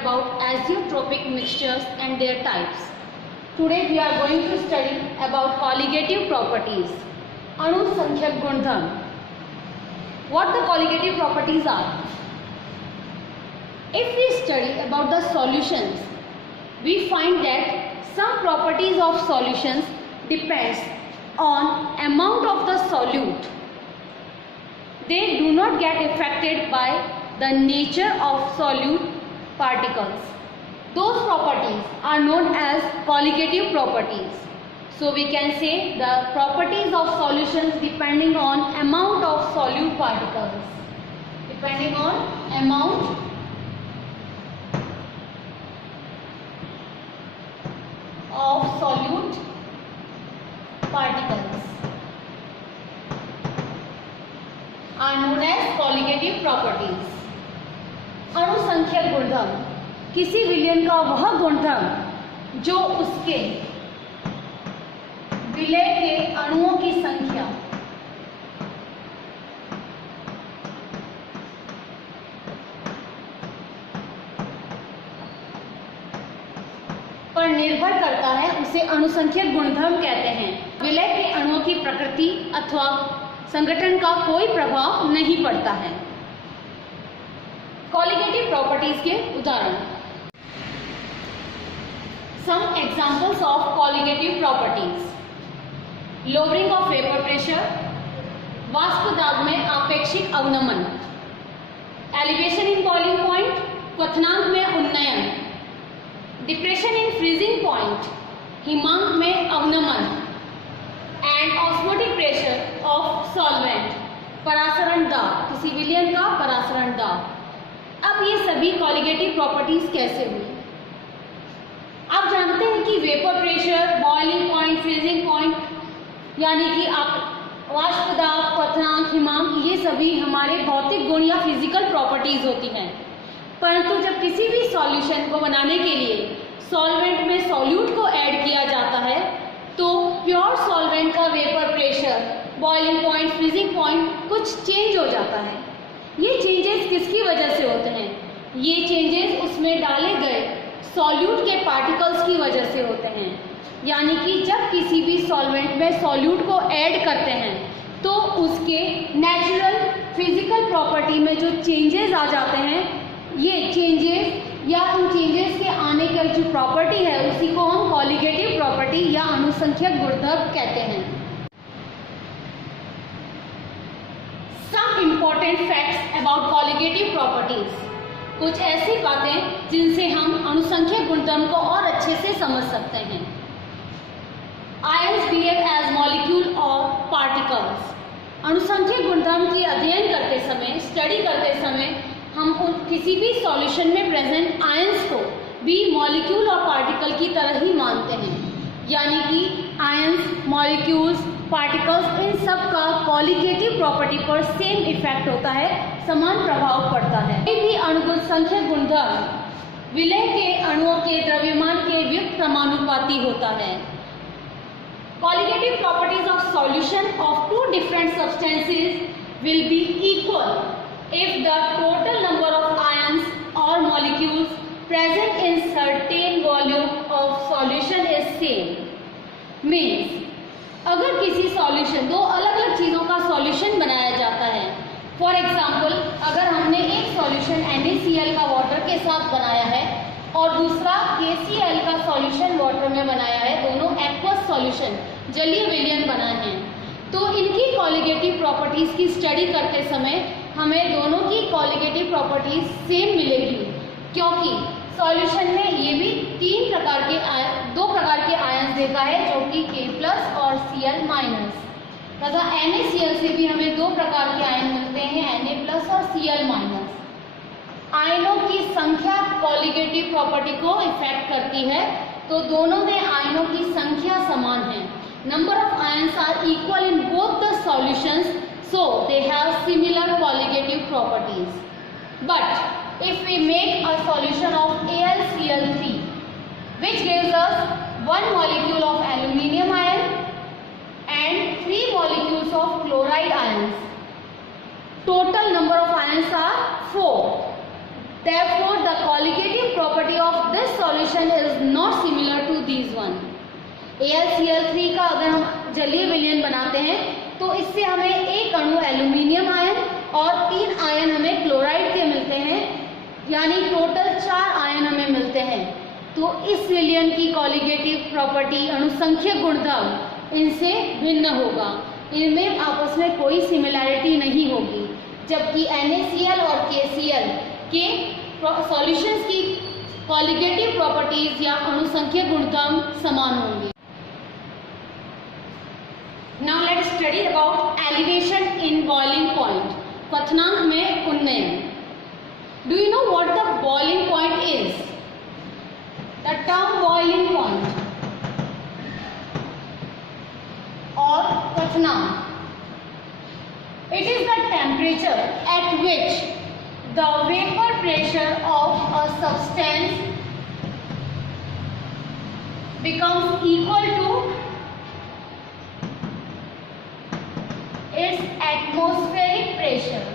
about azeotropic mixtures and their types. Today we are going to study about colligative properties, anusankhyak gundharm. What the colligative properties are? If we study about the solutions, we find that some properties of solutions depends on amount of the solute. They do not get affected by the nature of solute particles. Those properties are known as colligative properties. So we can say the properties of solutions depending on amount of solute particles. Depending on amount of solute particles are known as colligative properties. अणुसंख्यक गुणधर्म, किसी विलयन का वह गुणधर्म जो उसके विलय के अणुओं की संख्या पर निर्भर करता है, उसे अणुसंख्यक गुणधर्म कहते हैं। विलय के अणुओं की प्रकृति अथवा संगठन का कोई प्रभाव नहीं पड़ता है। कॉलिगेटिव प्रॉपर्टीज के उदाहरण। Some examples of colligative properties: lowering of vapour pressure, वाष्प दाब में आपेक्षिक अवनमन, एलिवेशन इन बॉइलिंग पॉइंट, क्वथनांक में उन्नयन, डिप्रेशन इन फ्रीजिंग पॉइंट, हिमांक में अवनमन, and osmotic pressure of solvent, परासरण दाब, किसी विलयन का परासरण दाब। अब ये सभी कॉलिगेटिव प्रॉपर्टीज कैसे हुई? आप जानते हैं कि vapour pressure, boiling point, freezing point, यानी कि आप वाष्प दाब, क्वथनांक, हिमांक, ये सभी हमारे भौतिक गुण या फिजिकल प्रॉपर्टीज होती हैं। परंतु जब किसी भी सॉल्यूशन को बनाने के लिए सॉल्वेंट में सॉल्यूट को ऐड किया जाता है तो प्योर सॉल्वेंट का vapour pressure, boiling point, freezing point कुछ चेंज हो जाता है। ये चेंजेस किसकी वजह से होते हैं? ये चेंजेस उसमें डाले गए सॉल्यूट के पार्टिकल्स की वजह से होते हैं। यानी कि जब किसी भी सॉल्वेंट में सॉल्यूट को ऐड करते हैं तो उसके नेचुरल फिजिकल प्रॉपर्टी में जो चेंजेस आ जाते हैं, ये चेंजेस या उन चेंजेस के आने की जो प्रॉपर्टी है उसी को हम कॉलिगेटिव प्रॉपर्टी या अणुसंख्यक गुणधर्म कहते हैं। Some important facts about colligative properties, कुछ ऐसी बातें जिनसे हम अणुसंख्यक गुणधर्म को और अच्छे से समझ सकते हैं। Ions behave as molecule or particles. अणुसंख्यक गुणधर्म की अध्ययन करते समय, स्टडी करते समय हम किसी भी सॉल्यूशन में प्रेजेंट आयंस को भी मॉलिक्यूल और पार्टिकल की तरह ही मानते हैं। यानी कि आयंस, मॉलिक्यूल्स, पार्टिकल्स, इन सब का कॉलिगेटिव प्रॉपर्टी पर सेम इफेक्ट होता है, समान प्रभाव पड़ता है। कोई भी अणुसंख्यक गुणधर्म विलय के अणुओं के द्रव्यमान के व्युत्क्रमानुपाती समानुपाती होता है। Colligative properties of solution of two different substances will be equal if the total number of ions or molecules present in certain volume of solution is same. Means अगर किसी सॉल्यूशन, दो अलग अलग चीज़ों का सॉल्यूशन बनाया जाता है, फॉर एग्जाम्पल अगर हमने एक सॉल्यूशन NaCl का वाटर के साथ बनाया है और दूसरा KCl का सॉल्यूशन वाटर में बनाया है, दोनों एक्वस सॉल्यूशन, जलीय विलयन बनाए हैं, तो इनकी कॉलिगेटिव प्रॉपर्टीज की स्टडी करते समय हमें दोनों की कॉलिगेटिव प्रॉपर्टीज सेम मिलेगी, क्योंकि सॉल्यूशन में ये भी दो प्रकार के आयंस देखा है, जो कि K+ और Cl-, तथा NaCl से भी हमें दो प्रकार के आयन मिलते हैं, Na+ और Cl-। आयनों की संख्या कॉलिगेटिव प्रॉपर्टी को इफेक्ट करती है, तो दोनों में आयनों की संख्या समान है। Number of ions are equal in both the solutions, so they have similar colligative properties. But if we make a solution of AlCl3 which gives us 1 molecule of aluminium ion and 3 molecules of chloride ions, total number of ions are 4. Therefore, the colligative property property of this solution is not similar to these one. AlCl3 का अगर हम जलीय विलयन बनाते हैं तो इससे हमें एक अणु एल्यूमिनियम आयन और 3 आयन हमें क्लोराइड के मिलते हैं, यानी टोटल 4 आयन हमें मिलते हैं। तो इस विलयन की कॉलिगेटिव प्रॉपर्टी अणुसंख्यक गुणधर्म इनसे भिन्न होगा, इनमें आपस में कोई सिमिलैरिटी नहीं होगी, जबकि NaCl और KCl के सॉल्यूशंस की कॉलिगेटिव प्रॉपर्टीज या अणुसंख्यक गुणधर्म समान होंगे। Now let's study about elevation in boiling point. क्वथनांक में उन्नयन। Do you know what the boiling point is? The term boiling point or क्वथनांक, it is the temperature at which the vapor pressure of a substance becomes equal to its atmospheric pressure.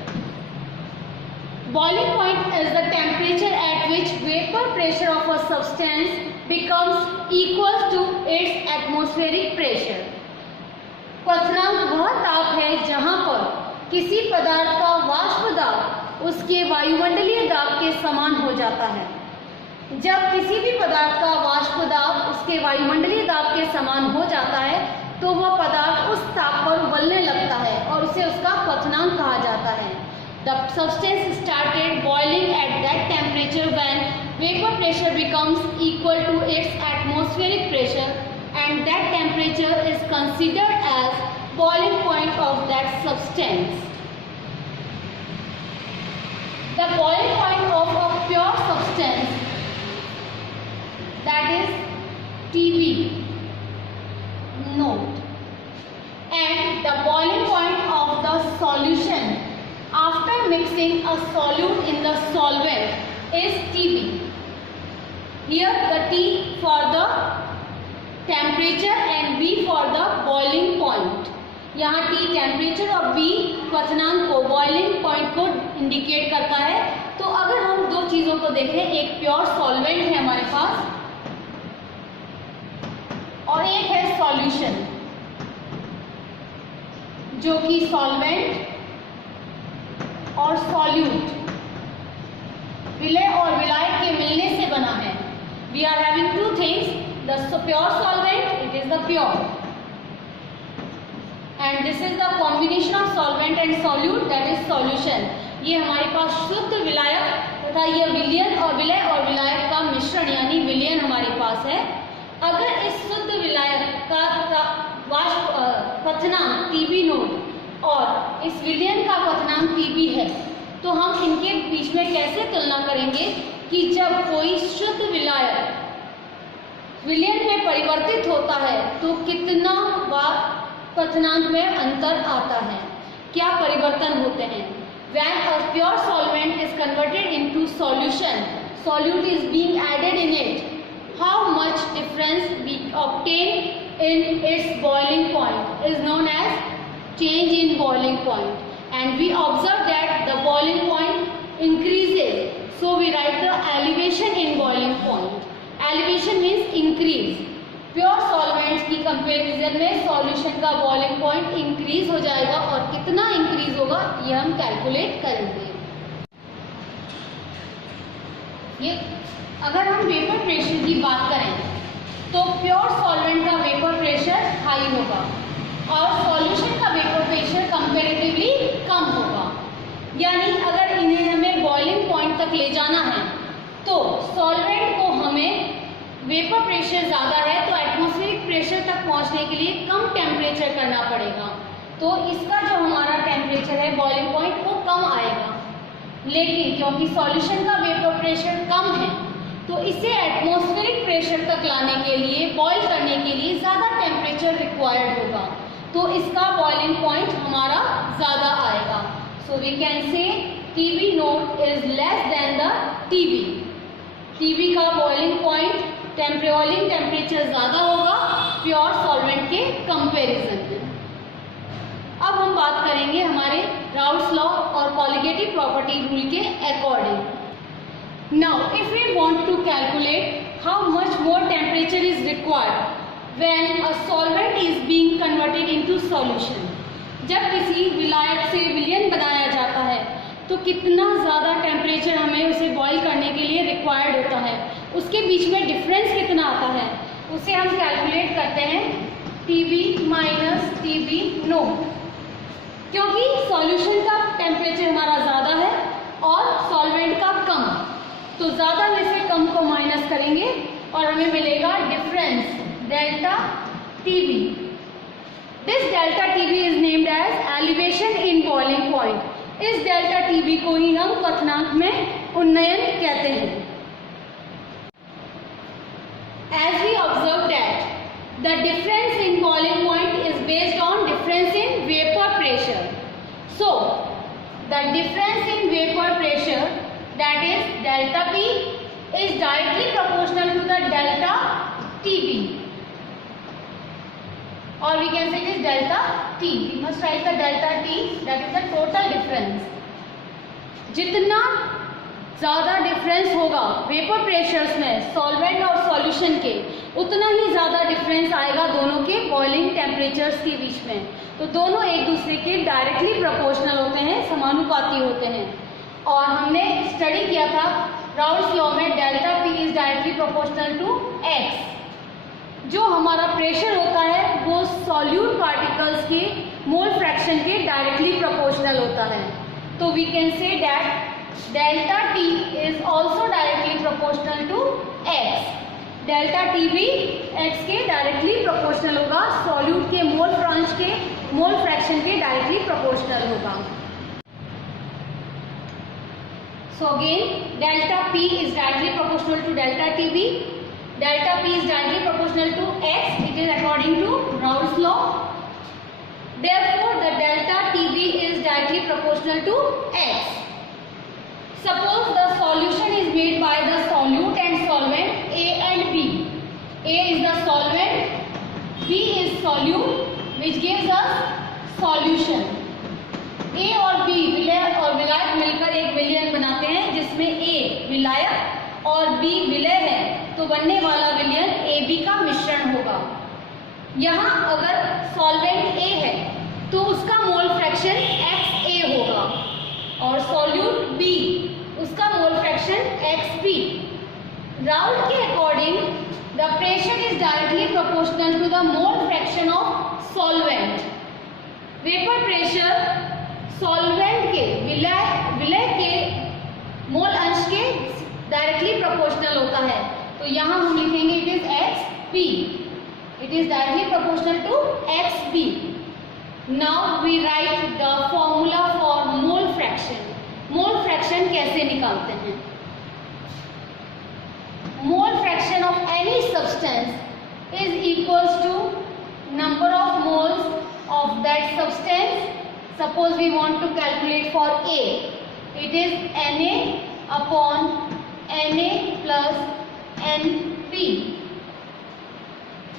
Boiling point is the temperature at which vapor pressure of a substance becomes equal to its atmospheric pressure. क्वथनांक वह ताप है जहां पर किसी पदार्थ का वाष्प दाब उसके वायुमंडलीय दाब के समान हो जाता है। जब किसी भी पदार्थ का वाष्प दाब उसके वायुमंडलीय दाब के समान हो जाता है तो वह पदार्थ उस ताप पर उबलने लगता है और उसे उसका क्वथनांक कहा जाता है। The substance started boiling at that temperature when vapor pressure becomes equal to its atmospheric pressure, and that temperature is considered as boiling point of that substance. The boiling point of a pure substance, that is TB, note, and the boiling point of the solution after mixing a solute in the solvent is TB. Here the T for the temperature and B for the boiling point. यहाँ T temperature और B क्वथनांक को, boiling point को indicate करता है। तो अगर हम दो चीज़ों को देखें, एक प्योर सॉल्वेंट है हमारे पास और एक है सॉल्यूशन, जो कि सॉल्वेंट और सॉल्यूट, विलय और विलायक के मिलने से बना है। We are having two things, the pure solvent, it is the pure, and this is the combination of solvent and solute, that is solution. ये हमारे पास शुद्ध विलायक तथा ये विलयन और विलय और विलायक का मिश्रण यानी विलयन हमारे पास है। अगर इस शुद्ध विलायक का वाष्प क्वथनांक TB नोट और इस विलयन का क्वथनांक TB है, तो हम इनके बीच में कैसे तुलना करेंगे कि जब कोई शुद्ध विलायक विलयन में परिवर्तित होता है तो कितना क्वथनांक में अंतर आता है, क्या परिवर्तन होते हैं। When a pure solvent is converted into solution, solute is being added in it, how much difference we obtain in its boiling point is known as change in boiling point, and we observe that the boiling point increases, so we write the elevation in boiling point. Elevation means increase. Pure solvents की comparison में solution का boiling point increase हो जाएगा, और कितना increase होगा ये हम कैलकुलेट करेंगे। ये अगर हम वेपर प्रेशर की बात करें तो प्योर सॉल्वेंट का वेपर प्रेशर हाई होगा और सॉल्यूशन का वेपर प्रेशर कंपैरेटिवली कम होगा। यानी अगर इन्हें हमें बॉइलिंग पॉइंट तक ले जाना है तो सॉल्वेंट को हमें वेपर प्रेशर ज़्यादा है तो एटमॉस्फेरिक प्रेशर तक पहुंचने के लिए कम टेम्परेचर करना पड़ेगा, तो इसका जो हमारा टेम्परेचर है बॉइलिंग पॉइंट वो कम आएगा। लेकिन क्योंकि सॉल्यूशन का वेपर प्रेशर कम है तो इसे एटमॉस्फेरिक प्रेशर तक लाने के लिए, बॉईल करने के लिए ज़्यादा टेम्परेचर रिक्वायर्ड होगा, तो इसका बॉइलिंग पॉइंट हमारा ज़्यादा आएगा। So we can say TB nought is less than the TB। TB का बॉइलिंग पॉइंट बॉइलिंग टेम्परेचर ज़्यादा होगा प्योर सॉल्वेंट के कंपैरिजन में। अब हम बात करेंगे हमारे राउल्स लॉ और कॉलिगेटिव प्रॉपर्टी रूल के according. Now, if we want to calculate how much more temperature is required when a solvent is being converted into solution, जब किसी विलायक से विलयन बनाया जाता है तो कितना ज़्यादा टेम्परेचर हमें उसे बॉईल करने के लिए रिक्वायर्ड होता है, उसके बीच में डिफरेंस कितना आता है, उसे हम कैलकुलेट करते हैं TB माइनस TB नो। क्योंकि सॉल्यूशन का टेम्परेचर हमारा ज़्यादा है और सॉल्वेंट का कम, तो ज़्यादा में से कम को माइनस करेंगे और हमें मिलेगा difference delta TB। This delta TB is named as elevation in boiling point. इस डेल्टा TB को ही हम क्वथनांक में उन्नयन कहते हैं। As we observe that the difference in boiling point is based on difference in vapor pressure. So, the difference in vapor pressure, that is delta P, is directly proportional to the delta TB, or we can say it is delta T. We must write the delta T, that is the total difference. जितना ज़्यादा difference होगा vapour pressures में solvent और solution के, उतना ही ज़्यादा difference आएगा दोनों के बॉइलिंग टेम्परेचर्स के बीच में। तो दोनों एक दूसरे के डायरेक्टली प्रोपोर्शनल होते हैं, समानुपाती होते हैं। और हमने स्टडी किया था राउल्स लॉ में delta P is directly proportional to X। जो हमारा प्रेशर होता है वो सॉल्यूट पार्टिकल्स के मोल फ्रैक्शन के डायरेक्टली प्रोपोर्शनल होता है। तो we can say that delta T is also directly proportional to X। Delta T भी X के डायरेक्टली प्रोपोर्शनल होगा, सॉल्यूट के मोल फ्रैक्शन के मोल फ्रैक्शन के डायरेक्टली प्रोपोर्शनल होगा। So again delta P is directly proportional to delta TB, delta P is directly proportional to X, it is according to Raoult's law. Therefore, the delta TB is directly proportional to X. Suppose the solution is made by the solute and solvent A and B. A is the solvent, B is solute, which gives us solution. A और B विलय और विलायक मिलकर एक विलयन बनाते हैं जिसमें A विलायक और B विलय है, तो बनने वाला विलयन AB का मिश्रण होगा। यहाँ अगर सॉल्वेंट A है तो उसका मोल फ्रैक्शन XA होगा और सॉल्यूट B उसका मोल फ्रैक्शन XB। राउल्ट के according the pressure is directly proportional to the mole fraction of solvent. Vapour pressure solvent के विलय के मोल अंश के डायरेक्टली प्रोपोर्शनल होता है, तो यहाँ हम लिखेंगे it is XP, it is directly proportional to XB। Now we write the formula for mole fraction. Mole fraction कैसे निकालते हैं? Mole fraction of any substance is equals to number of moles of that substance. Suppose we want to calculate for A, it is Na upon Na plus NP।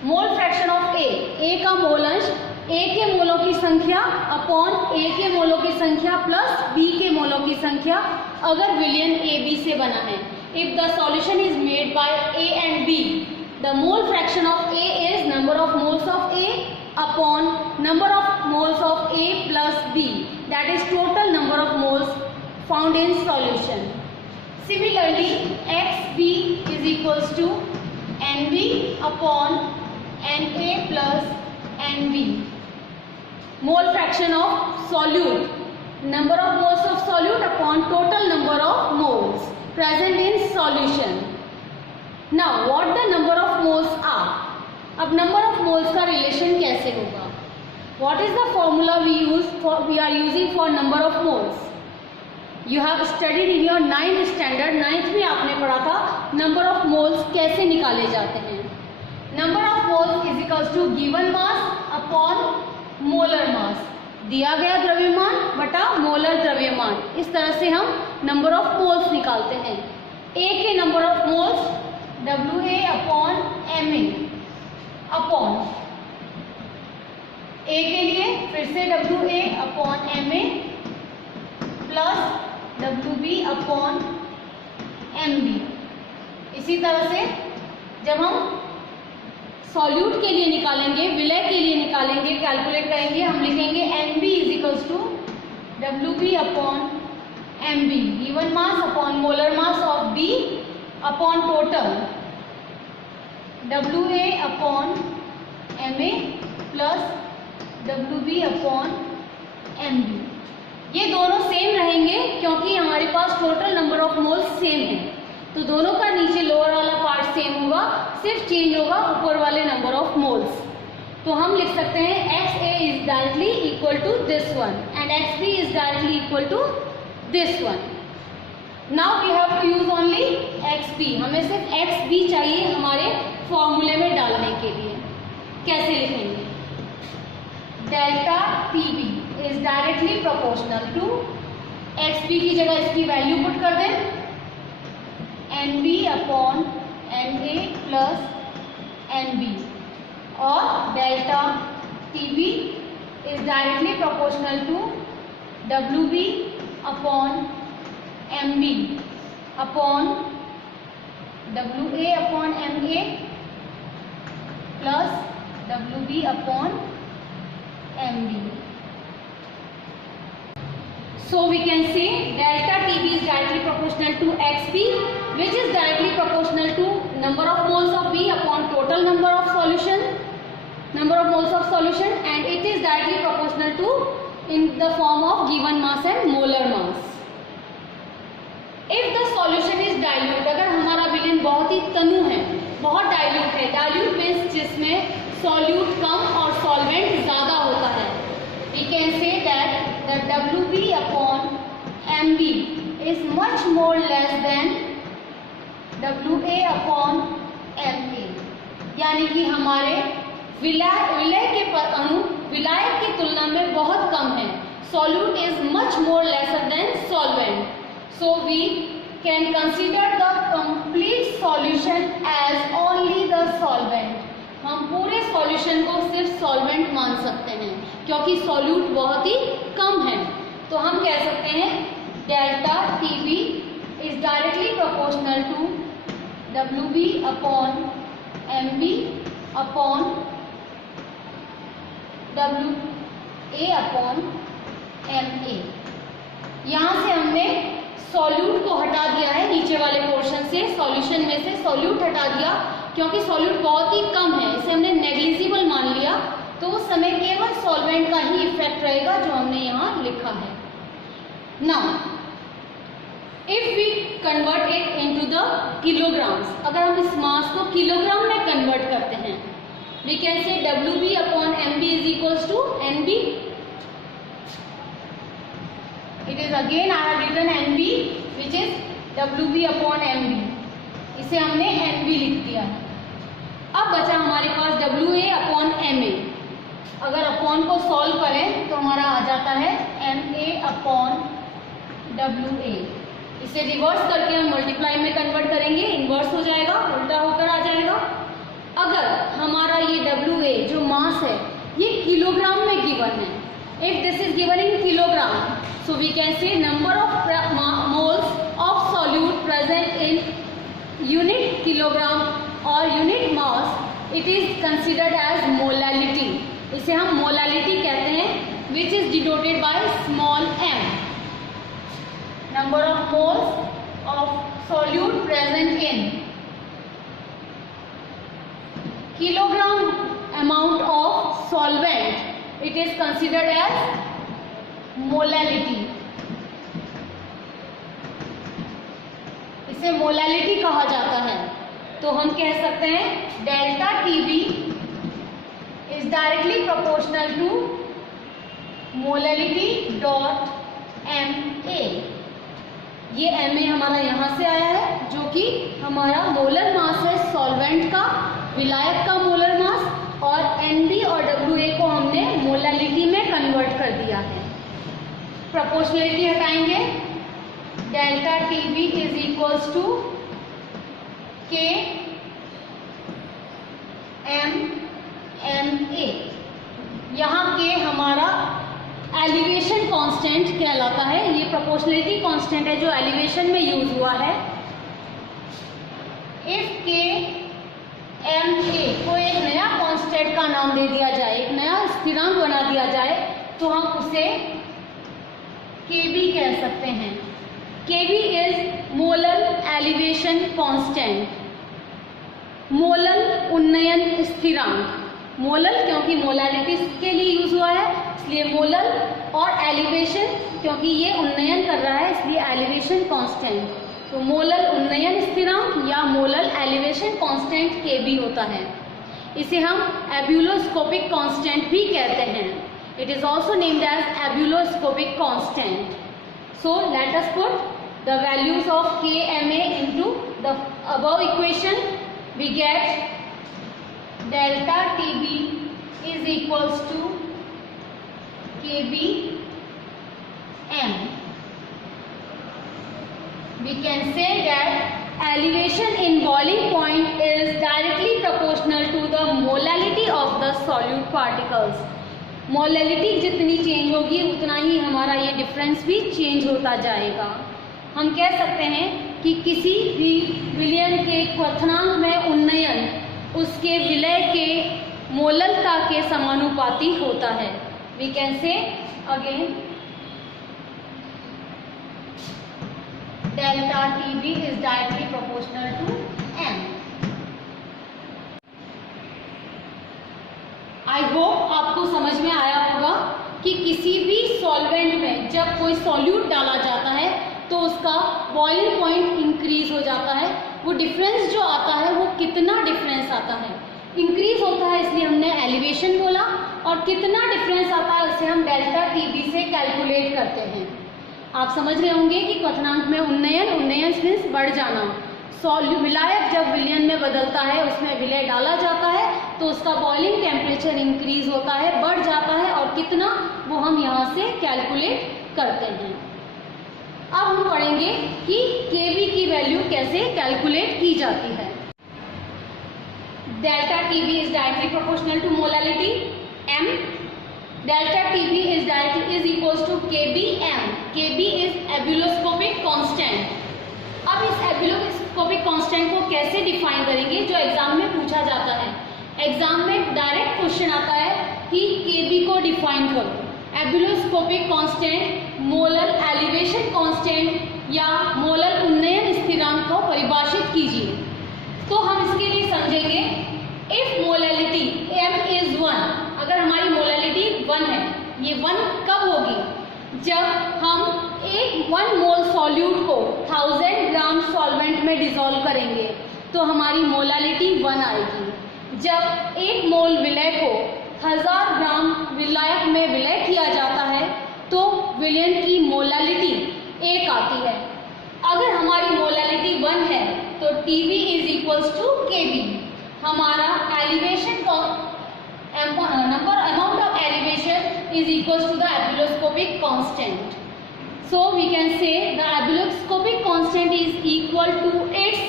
Mole fraction of A का मोल अंश A के मोलों की संख्या upon A के मोलों की संख्या plus B के मोलों की संख्या अगर विलयन AB से बना है। If the solution is made by A and B, the mole fraction of A is number of moles of A upon number of moles of A plus B, that is total number of moles found in solution. Similarly, XB is equals to NB upon Na plus NB. Mole fraction of solute, number of moles of solute upon total number of moles present in solution. Now, what the number of moles are? अब number of moles का relation कैसे होगा? What is the formula we are using for number of moles? You have studied in your 9th standard, 9th में आपने पढ़ा था number of moles कैसे निकाले जाते हैं। Number of moles is equals to given mass upon molar mass, दिया गया द्रव्यमान बटा मोलर द्रव्यमान। इस तरह से हम नंबर ऑफ मोल्स निकालते हैं। A के number of moles WA upon MA upon A के लिए फिर से WA upon MA plus WB upon mb। इसी तरह से जब हम सॉल्यूट के लिए निकालेंगे, विलय के लिए निकालेंगे, कैलकुलेट करेंगे, हम लिखेंगे mb is equals to wb upon mb, given mass upon molar mass of b upon total wa upon ma plus wb upon mb। ये दोनों सेम रहेंगे क्योंकि हमारे पास total number of moles same है, तो दोनों का नीचे लोअर वाला पार्ट सेम होगा, सिर्फ चेंज होगा ऊपर वाले नंबर ऑफ मोल्स। तो हम लिख सकते हैं XA is directly equal to this one and XB is directly equal to this one. Now we have to use only XB, हमें सिर्फ XB चाहिए हमारे फॉर्मूले में डालने के लिए। कैसे लिखेंगे? Delta TB is directly proportional to XB की जगह इसकी वैल्यू पुट कर दें NB upon NA plus NB, और delta TB is directly proportional to WB upon MB upon WA upon MA plus WB upon MB। So we can say delta TB is directly proportional to XB, which is directly proportional to number of moles of B upon total number of moles of solution, and it is directly proportional to in the form of given mass and molar mass. If the solution is dilute, अगर हमारा विलयन बहुत ही तनु है, बहुत dilute है, dilute means जिसमें solute कम और solvent ज़्यादा होता है, we can say that the WB upon MB is much more less than WA upon MA, यानी कि हमारे विलय के अणु विलायक की तुलना में बहुत कम है। Solute is much more lesser than solvent, so we can consider the complete solution as only the solvent. हम पूरे सॉल्यूशन को सिर्फ सॉल्वेंट मान सकते हैं क्योंकि सॉल्यूट बहुत ही कम है। तो हम कह सकते हैं delta TB is directly proportional to WB upon MB upon WA upon MA। यहाँ से हमने सॉल्यूट को हटा दिया है, नीचे वाले पोर्शन से सॉल्यूशन में से सॉल्यूट हटा दिया क्योंकि सॉल्यूट बहुत ही कम है, इसे हमने नेग्लिजिबल मान लिया, तो उस समय केवल सॉल्वेंट का ही इफेक्ट रहेगा जो हमने यहाँ लिखा है। Now if we convert it into the kilograms, अगर हम इस मास को किलोग्राम में कन्वर्ट करते हैं, we can say WB upon MB is equals to NB। It is again I have written NB which is WB upon MB, इसे हमने NB लिख दिया। अब बचा हमारे पास WA अपॉन MA, अगर अपॉन को सॉल्व करें तो हमारा आ जाता है MA अपॉन WA। इसे रिवर्स करके हम मल्टीप्लाई में कन्वर्ट करेंगे, इन्वर्स हो जाएगा, उल्टा होकर आ जाएगा। अगर हमारा ये WA जो मास है ये किलोग्राम में गिवन है, if this is given in kilogram, so we can say number of moles of solute present in unit kilogram और unit mass, it is considered as molality. इसे हम मोलैलिटी कहते हैं, which is denoted by small m, number of moles of solute present in kilogram amount of solvent, it is considered as molality। इसे molality कहा जाता है। तो हम कह सकते हैं delta TB is directly proportional to molality dot MA। ये MA हमारा यहाँ से आया है जो कि हमारा मोलर मास है सॉल्वेंट का, विलायक का मोलर मास, और NB और WA को हमने मोलैलिटी में कन्वर्ट कर दिया है। प्रोपोर्शनलिटी हटाएंगे, delta TB is equals to K M MA। यहाँ K हमारा एलिवेशन कांस्टेंट कहलाता है, ये प्रोपोर्शनलिटी कांस्टेंट है जो एलिवेशन में यूज हुआ है। इफ के एम ए को एक नया कांस्टेंट का नाम दे दिया जाए, एक नया स्थिरांक बना दिया जाए, तो हम उसे केबी कह सकते हैं। KB is molar elevation constant, molar उन्नयन स्थिरांक। मोलर क्योंकि मोलैलिटी के लिए यूज हुआ है इसलिए मोलर, और एलिवेशन क्योंकि ये उन्नयन कर रहा है इसलिए एलिवेशन कांस्टेंट। तो मोलर उन्नयन स्थिरांक या मोलर एलिवेशन कांस्टेंट केबी होता है। इसे हम एब्यूलोस्कोपिक कांस्टेंट भी कहते हैं। It is also named as ebullioscopic constant. So let us put the values of KMA into the above equation. We get delta TB is equals to KBM. We can say that elevation in boiling point is directly proportional to the molality of the solute particles. Molality जितनी change होगी उतना ही हमारा ये difference भी change होता जाएगा। हम कह सकते हैं कि किसी भी विलयन के क्वथनांक में उन्नयन उसके विलय के मोललता के समानुपाती होता है। We can say again delta TB is directly proportional to M. I hope आपको समझ में आया होगा कि किसी भी सॉल्वेंट में जब कोई सॉल्यूट डाला जाता है तो उसका बॉइलिंग पॉइंट इंक्रीज हो जाता है। वो डिफरेंस जो आता है वो कितना डिफरेंस आता है, इंक्रीज होता है इसलिए हमने एलिवेशन बोला, और कितना डिफरेंस आता है उसे हम डेल्टा TB से कैलकुलेट करते हैं। आप समझ रहे होंगे कि क्वथनांक में उन्नयन, उन्नयन मीन्स बढ़ जाना। विलायक जब विलयन में बदलता है उसमें विलय डाला जाता है तो उसका बॉइलिंग टेम्परेचर इंक्रीज होता है, बढ़ जाता है, और कितना वो हम यहाँ से कैलकुलेट करते हैं। अब हम पढ़ेंगे कि केबी की वैल्यू कैसे कैलकुलेट की जाती है। Delta TB is directly proportional to molality M. Delta TB is directly is equals to KBM. KB is ebullioscopic constant. अब इस एब्यूलोस्कोपिक कांस्टेंट को कैसे डिफाइन करेंगे, जो एग्जाम में पूछा जाता है। एग्जाम में डायरेक्ट क्वेश्चन आता है कि केबी को डिफाइन करो। एब्यूलोस्कोपिक कांस्टेंट, मोलर एलिवेशन कांस्टेंट या मोलर उन्नयन स्थिरांक को परिभाषित कीजिए। तो हम इसके लिए समझेंगे इफ मोलैलिटी M इज 1, अगर हमारी मोलैलिटी 1 है, ये 1 कब होगी? जब हम 1 मोल सॉल्यूट को 1000 ग्राम सॉल्वेंट में डिसॉल्व करेंगे तो हमारी मोलैलिटी 1 आएगी। जब 1 मोल विलय को 1000 ग्राम विलायक में विलय किया जाता है तो विलयन की मोलैलिटी 1 आती है। अगर हमारी मोलैलिटी 1 है तो TB is equals to KB। हमारा एलिवेशन का amount of elevation is equals to the abuloscopic constant. So we can say the abuloscopic constant is equal to its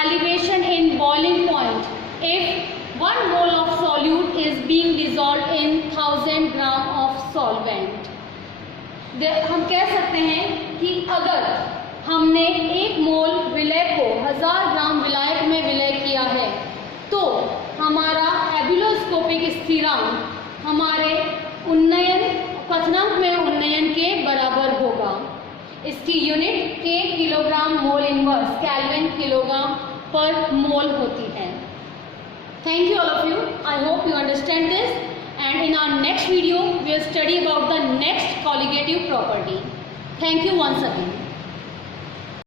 elevation in boiling point if 1 mole of solute is being dissolved in 1000 gram of solvent. हम कह सकते हैं कि अगर हमने 1 मोल विलय को 1000 ग्राम विलायक में विलय किया है तो हमारा एब्यूलोस्कोपिक स्थिरांक हमारे उन्नयन क्वथनांक में उन्नयन के बराबर होगा। इसकी unit K kilogram mole inverse kelvin kilogram per mole होती है। Thank you all of you. I hope you understand this, and in our next video we will study about the next colligative property. Thank you once again.